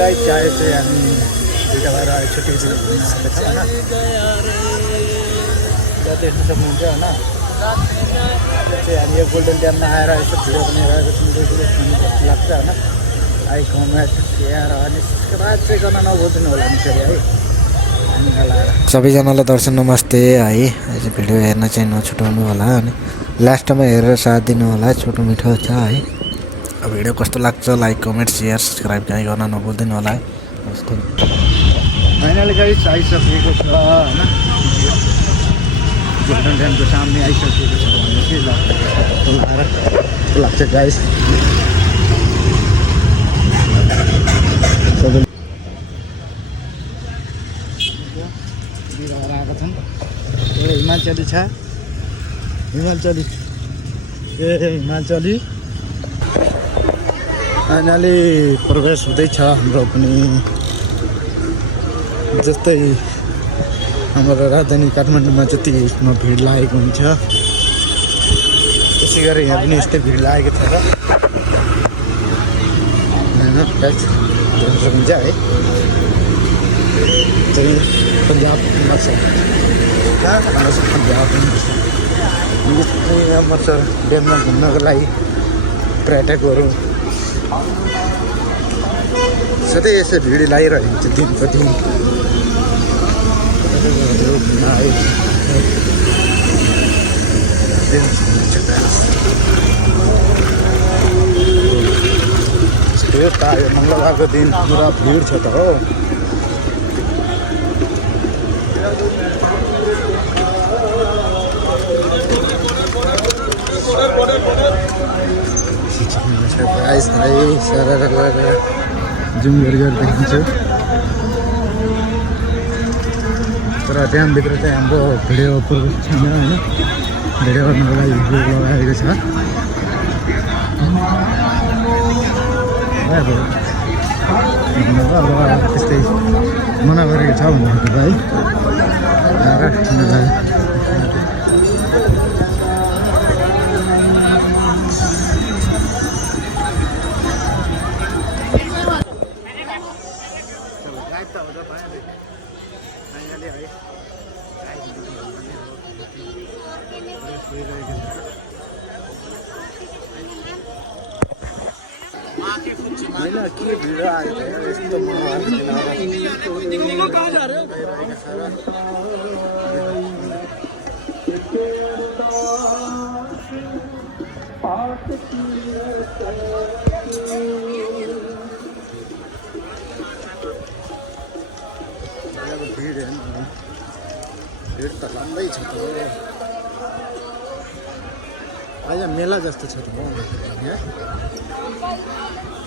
guys चाहे चाहिँ हामी दुईवटा भएर छुट्टी होइन त्यहाँ देख्न सक्नुहुन्छ होइन चाहिँ हामी यो गोल्डन ड्याममा आएर यसो भिडियो बनाइरहेको छौँ जस्तो लाग्छ होइन आई गाउँमा यहाँ अनि त्यसको बाद चाहिँ गर्न नबोल्दिनु होला नि फेरि है हामी लाएर सबैजनालाई दर्शन नमस्ते है भिडियो हेर्न चाहिँ नछुटाउनु होला अनि लास्टमा हेरेर साथ दिनु होला छोटो मिठो छ है भिडियो कस्तो लाग्छ लाइक कमेन्ट सेयर सब्सक्राइब चाहिँ गर्न नभुल्दिनु होला है फाइनली गाइस आइसकेको छ होइन गोल्डन ड्यामको सामने आइसकेको छ भनेपछि लाग्छ गाइस सबै बिराएर आएका छन् यो हिमाचली छ हिमाचली हिमाचली फाइनली प्रवेश हुँदैछ हाम्रो पनि जस्तै हाम्रो राजधानी काठमाडौँमा जति यसमा भिड लागेको हुन्छ त्यसै गरी यहाँ पनि यस्तै भिड लागेको छ र हुन्छ है चाहिँ पन्जाबमा छ पन्जाब अमृतसर ड्याममा घुम्नको लागि पर्यटकहरू सधैँ यसो भिड लागिरहेको हुन्छ दिनको दिन मङ्गलबारको दिन पुरा भिड छ त हो जुम गरेर देखिन्छु तर ड्यामभित्र चाहिँ हाम्रो भिडियो प्रोग्रेस छैन होइन भिडियो गर्नको लागि भिडियो लगाएको छ अब त्यस्तै मना गरेको छ भन्दाखेरि है होइन के भिड आएको यस्तो कहाँ जा रहे हो भिड त लम्बै छ त आज मेला जस्तो छ त यहाँ